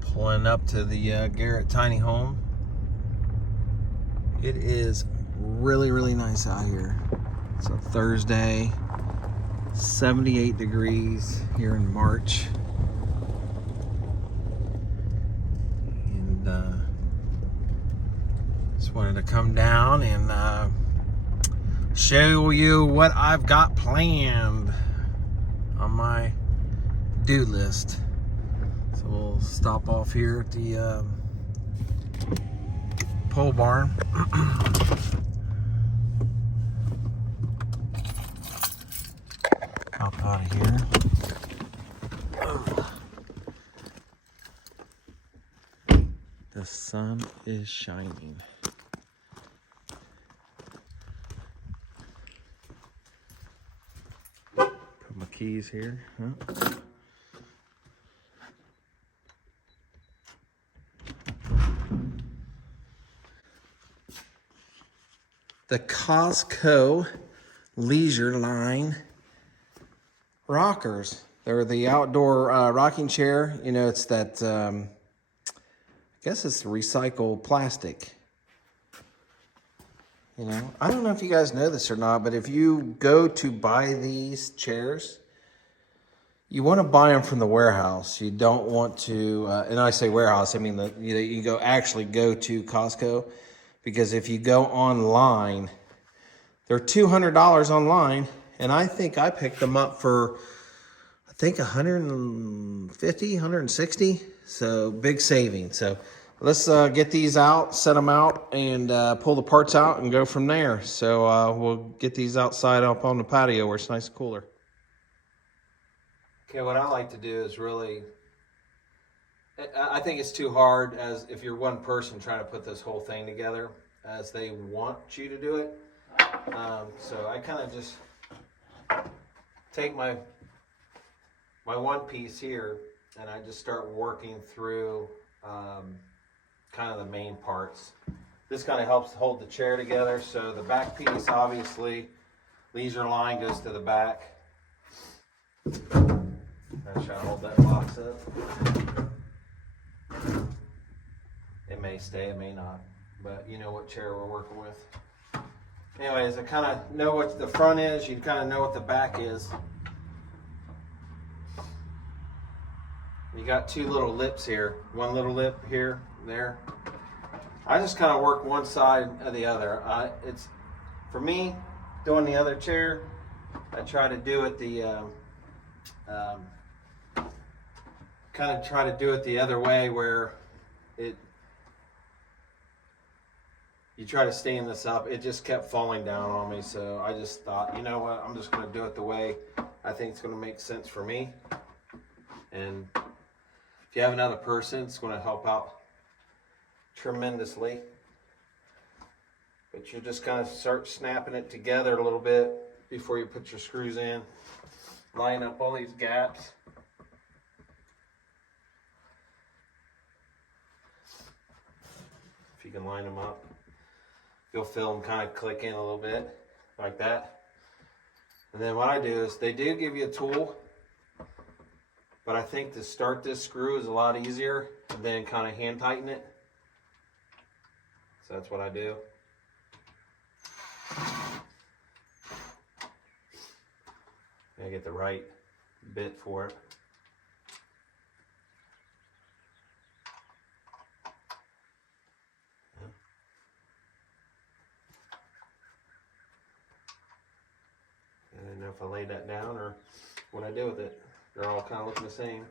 Pulling up to the Garrett Tiny Home. It is really, really nice out here. It's a Thursday, 78 degrees here in March. And just wanted to come down and show you what I've got planned on my do list. So we'll stop off here at the pole barn. Hop out of here. The sun is shining. Put my keys here. Huh? The Costco Leisure Line rockers. They're the outdoor rocking chair. You know, it's that, I guess it's recycled plastic. You know, I don't know if you guys know this or not, but if you go to buy these chairs, you want to buy them from the warehouse. You don't want to, and I say warehouse, I mean, you actually go to Costco. Because if you go online, they're $200 online, and I think I picked them up for, I think 150, 160. So big saving. So let's get these out, set them out, and pull the parts out and go from there. So we'll get these outside up on the patio where it's nice and cooler. Okay, what I like to do is really, I think it's too hard as if you're one person trying to put this whole thing together as they want you to do it. So I kind of just take my one piece here and I just start working through kind of the main parts. This kind of helps hold the chair together. So the back piece, obviously, leisure line goes to the back. I'll try to hold that box up. It may stay, it may not, but you know what chair we're working with. Anyways, I kind of know what the front is, you kind of know what the back is. You got two little lips here, one little lip here, there. I just kind of work one side of the other. It's, for me, doing the other chair, I try to do it the, kind of try to do it the other way where you try to stand this up. It just kept falling down on me, so I just thought, you know what, I'm just going to do it the way I think it's going to make sense for me. And if you have another person, it's going to help out tremendously. But you just kind of start snapping it together a little bit before you put your screws in. Line up all these gaps. If you can line them up, you'll feel them kind of click in a little bit like that. And then what I do is they do give you a tool, but I think to start this screw is a lot easier and then kind of hand tighten it. So that's what I do. I get the right bit for it. I don't know if I laid that down or what I do with it. They're all kind of looking the same.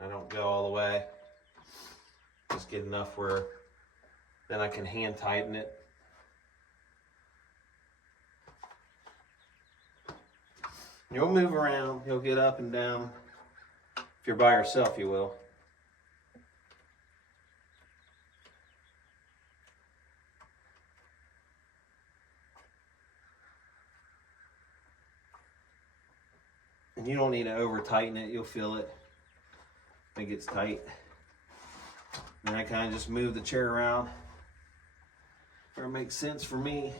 I don't go all the way. Just get enough where then I can hand tighten it. You'll move around, you'll get up and down. If you're by yourself, you will. And you don't need to over tighten it, you'll feel it. It gets tight. And I kind of just move the chair around where it makes sense for me.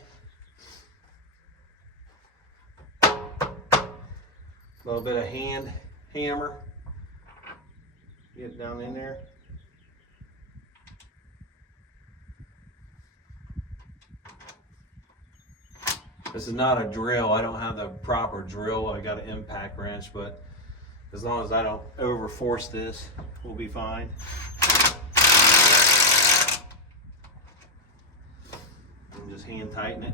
A little bit of hand hammer. Get it down in there. This is not a drill. I don't have the proper drill. I got an impact wrench, but as long as I don't over force this, we'll be fine. And just hand tighten it.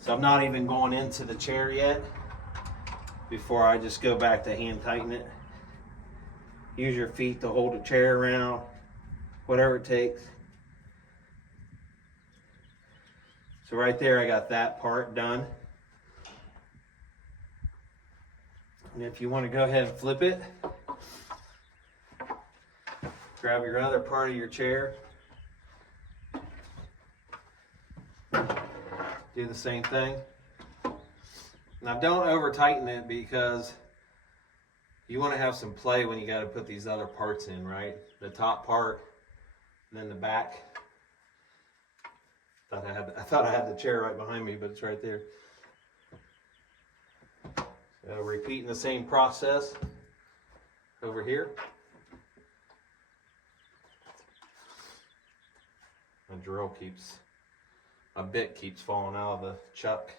So I'm not even going into the chair yet before I just go back to hand tighten it. Use your feet to hold the chair around, whatever it takes. So right there, I got that part done. And if you want to go ahead and flip it, grab your other part of your chair. Do the same thing. Now don't over tighten it because you want to have some play when you got to put these other parts in, right? The top part, and then the back. I thought I had the chair right behind me, but it's right there. So repeating the same process over here. My drill my bit keeps falling out of the chuck.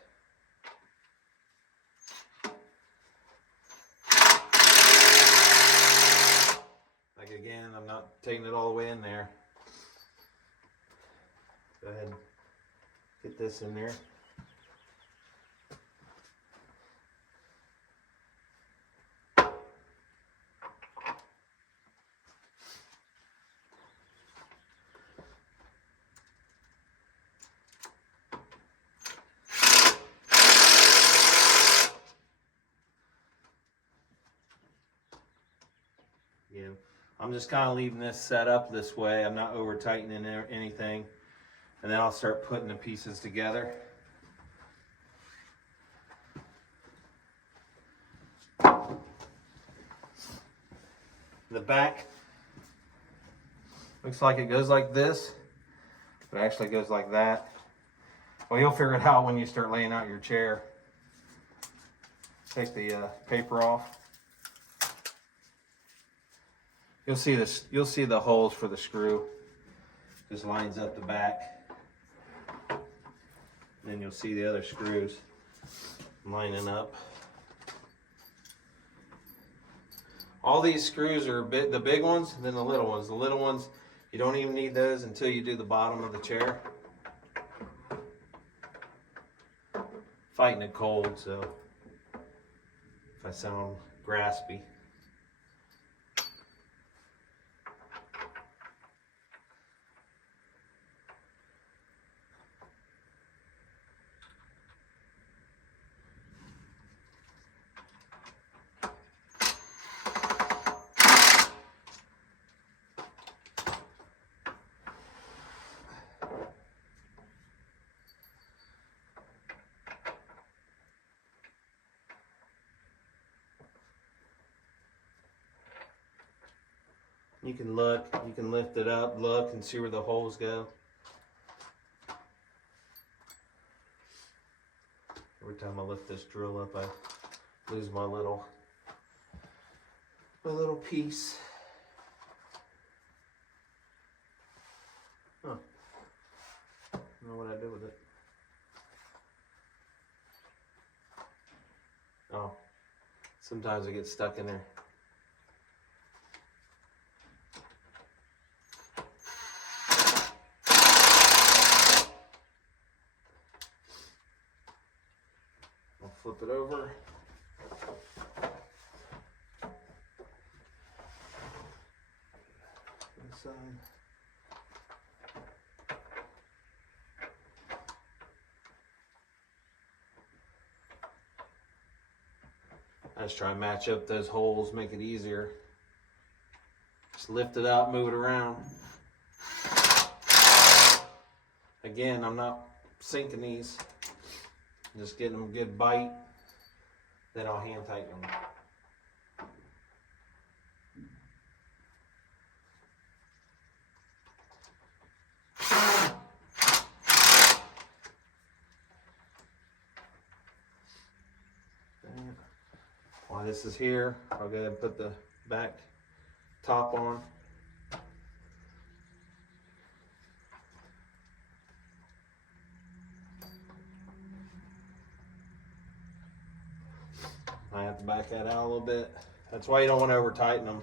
Like again, I'm not taking it all the way in there. Go ahead and get this in there. Yeah, I'm just kind of leaving this set up this way. I'm not over tightening anything. And then I'll start putting the pieces together. The back looks like it goes like this, but it actually goes like that. Well, you'll figure it out when you start laying out your chair. Take the paper off. You'll see this. You'll see the holes for the screw. Just lines up the back. Then you'll see the other screws lining up. All these screws are the big ones, then the little ones. The little ones, you don't even need those until you do the bottom of the chair. Fighting it cold, so if I sound graspy. You can look, you can lift it up, look and see where the holes go. Every time I lift this drill up, I lose my little piece. Huh. I don't know what I did with it. Oh, sometimes it gets stuck in there. Flip it over. This side. I just try and match up those holes, make it easier. Just lift it up, move it around. Again, I'm not sinking these. Just getting them a good bite, then I'll hand tighten them. While this is here, I'll go ahead and put the back top on. I have to back that out a little bit. That's why you don't want to over tighten them.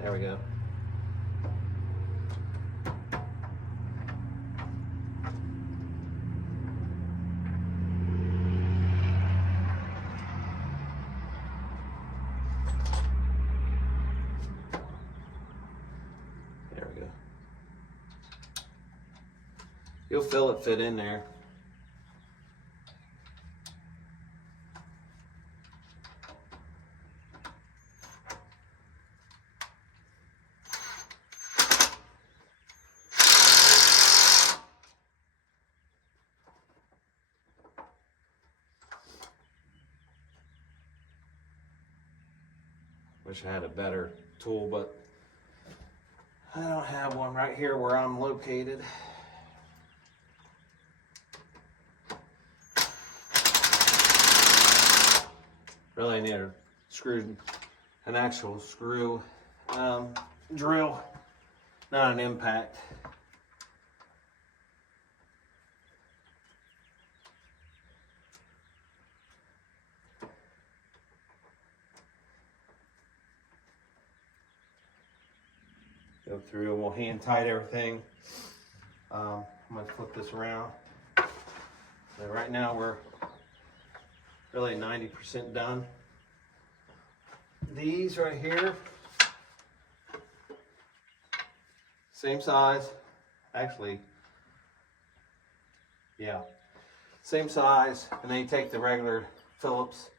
There we go. There we go. You'll feel it fit in there. Wish I had a better tool, but I don't have one right here where I'm located. Really need a screw, an actual screw drill, not an impact. Go through and we'll hand tight everything. I'm gonna flip this around. So right now we're really 90% done. These right here, same size, actually, yeah, same size, and then you take the regular Phillips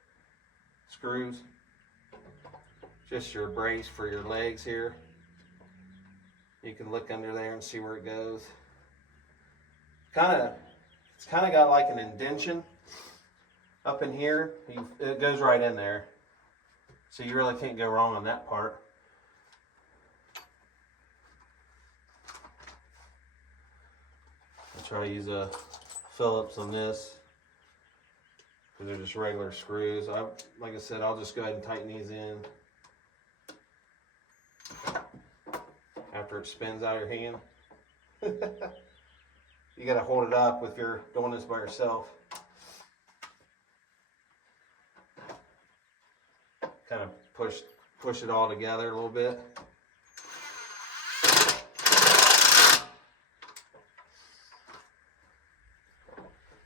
screws, just your brace for your legs here. You can look under there and see where it goes. It's kind of got like an indentation up in here. It goes right in there. So you really can't go wrong on that part. I'll try to use a Phillips on this, because they're just regular screws. Like I said, I'll just go ahead and tighten these in after it spins out of your hand. You got to hold it up if you're doing this by yourself. Kind of push it all together a little bit.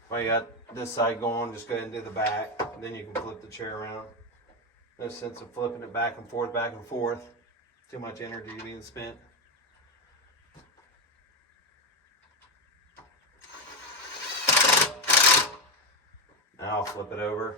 While you got this side going, just go ahead and do the back. Then you can flip the chair around. No sense of flipping it back and forth, back and forth. Too much energy being spent. Now I'll flip it over.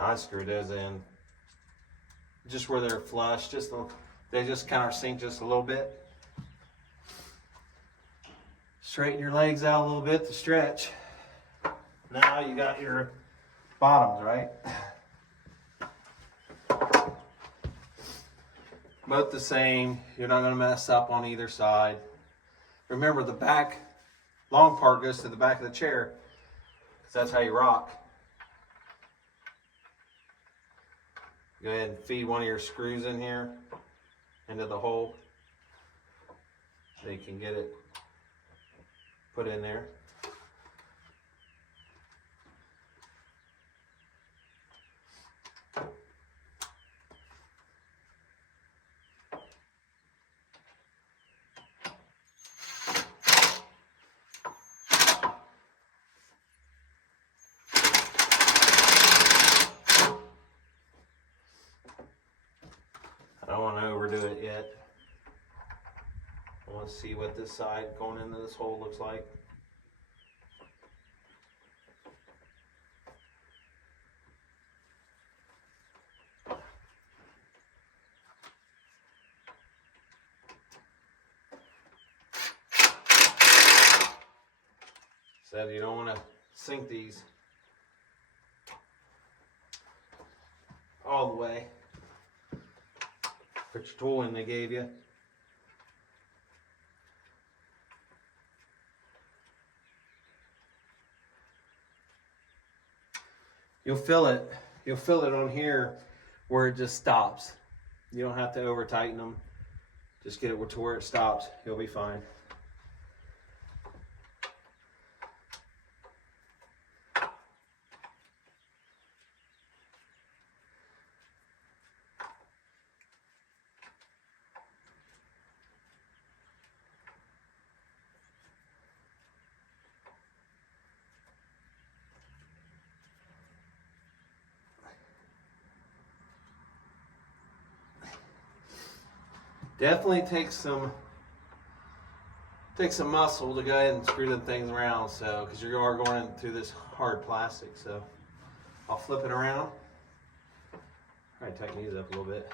I screw those in just where they're flush, they just kind of sink just a little bit. Straighten your legs out a little bit to stretch. Now you got your bottoms, right? Both the same. You're not going to mess up on either side. Remember, the back long part goes to the back of the chair, because that's how you rock. Go ahead and feed one of your screws in here into the hole so you can get it put in there. I don't want to overdo it yet. I want to see what this side going into this hole looks like. Said you don't want to sink these all the way. Put your tool in they gave you. You'll feel it on here where it just stops. You don't have to over tighten them. Just get it to where it stops. You'll be fine. Definitely takes some muscle to go ahead and screw them things around, so because you are going through this hard plastic. So I'll flip it around. Try to tighten these up a little bit.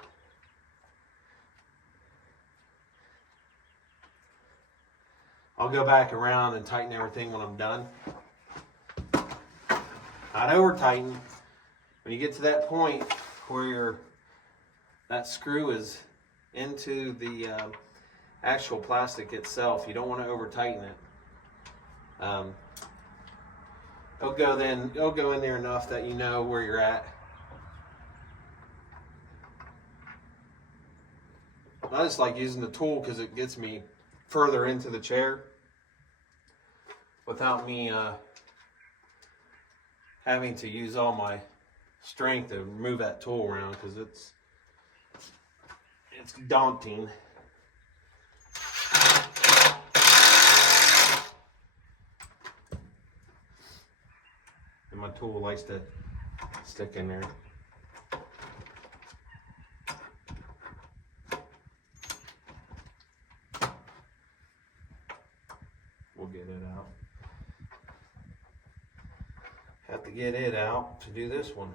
I'll go back around and tighten everything when I'm done. Not over tighten. When you get to that point where that screw is into the actual plastic itself, you don't want to over tighten it. It'll go in there enough that you know where you're at. I just like using the tool because it gets me further into the chair without me having to use all my strength to move that tool around, because it's daunting. And my tool likes to stick in there. We'll get it out. Have to get it out to do this one.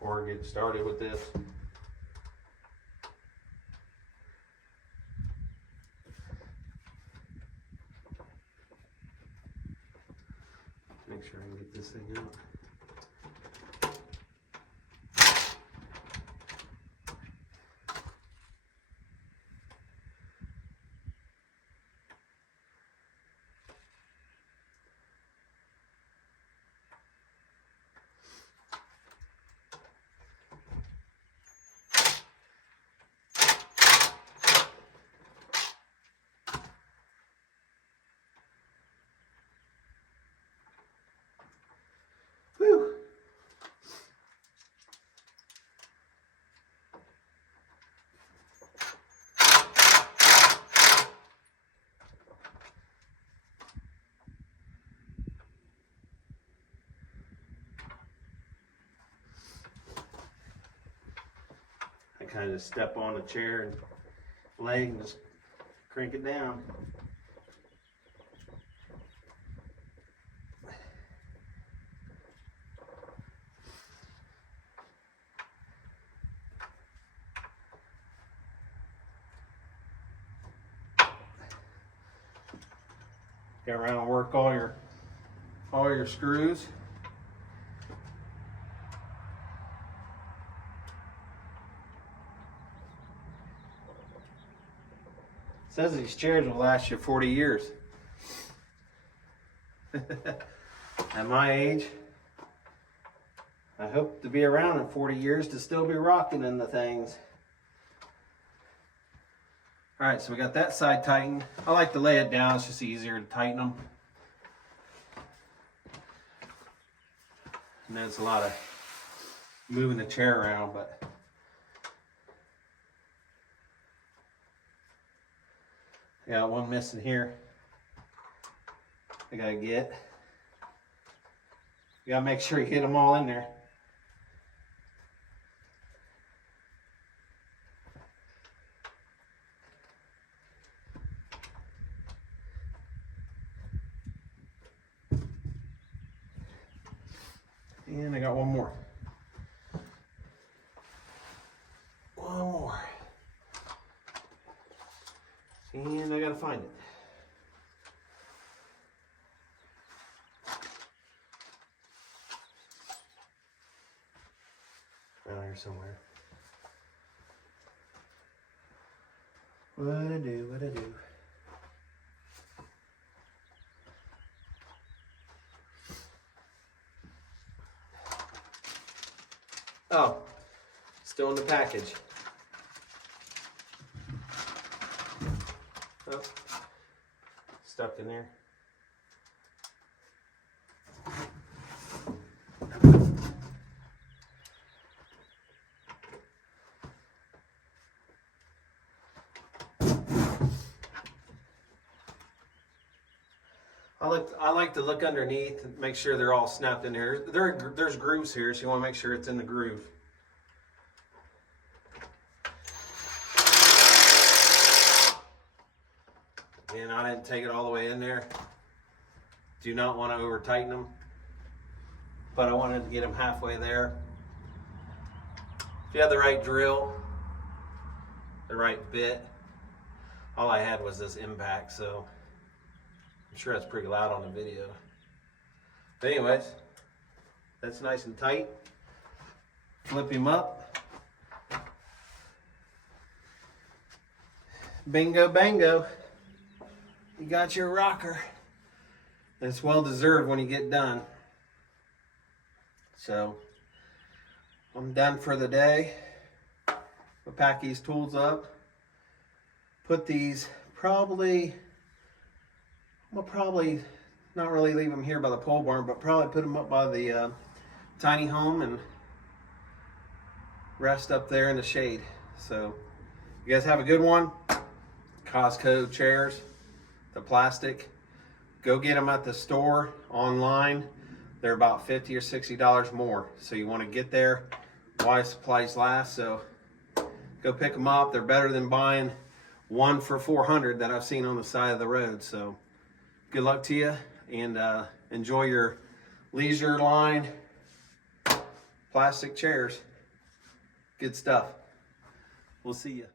Or get started with this. Make sure I can get this thing out. Whew. I kind of step on the chair and leg and just crank it down. Go around and work all your screws. It says these chairs will last you 40 years. At my age, I hope to be around in 40 years to still be rocking in the things. All right, so we got that side tightened. I like to lay it down, it's just easier to tighten them. And then it's a lot of moving the chair around, but I got one missing here. I gotta get. You gotta make sure you get them all in there. And I got one more. 1, find it. Around here somewhere. What I do, what I do. Oh, still in the package. Oh, stuck in there. I like to look underneath and make sure they're all snapped in there. There's grooves here, so you want to make sure it's in the groove. And I didn't take it all the way in there. Do not want to over tighten them, but I wanted to get them halfway there. If you have the right drill, the right bit, all I had was this impact, so I'm sure that's pretty loud on the video. But anyways, that's nice and tight. Flip him up. Bingo bango. You got your rocker. And it's well deserved when you get done. So, I'm done for the day. I'll pack these tools up. Put these I'll probably not really leave them here by the pole barn, but probably put them up by the tiny home and rest up there in the shade. So, you guys have a good one. Costco chairs, the plastic. Go get them at the store online. They're about $50 or $60 more. So you want to get there while supplies last. So go pick them up. They're better than buying one for $400 that I've seen on the side of the road. So good luck to you, and enjoy your leisure line plastic chairs. Good stuff. We'll see you.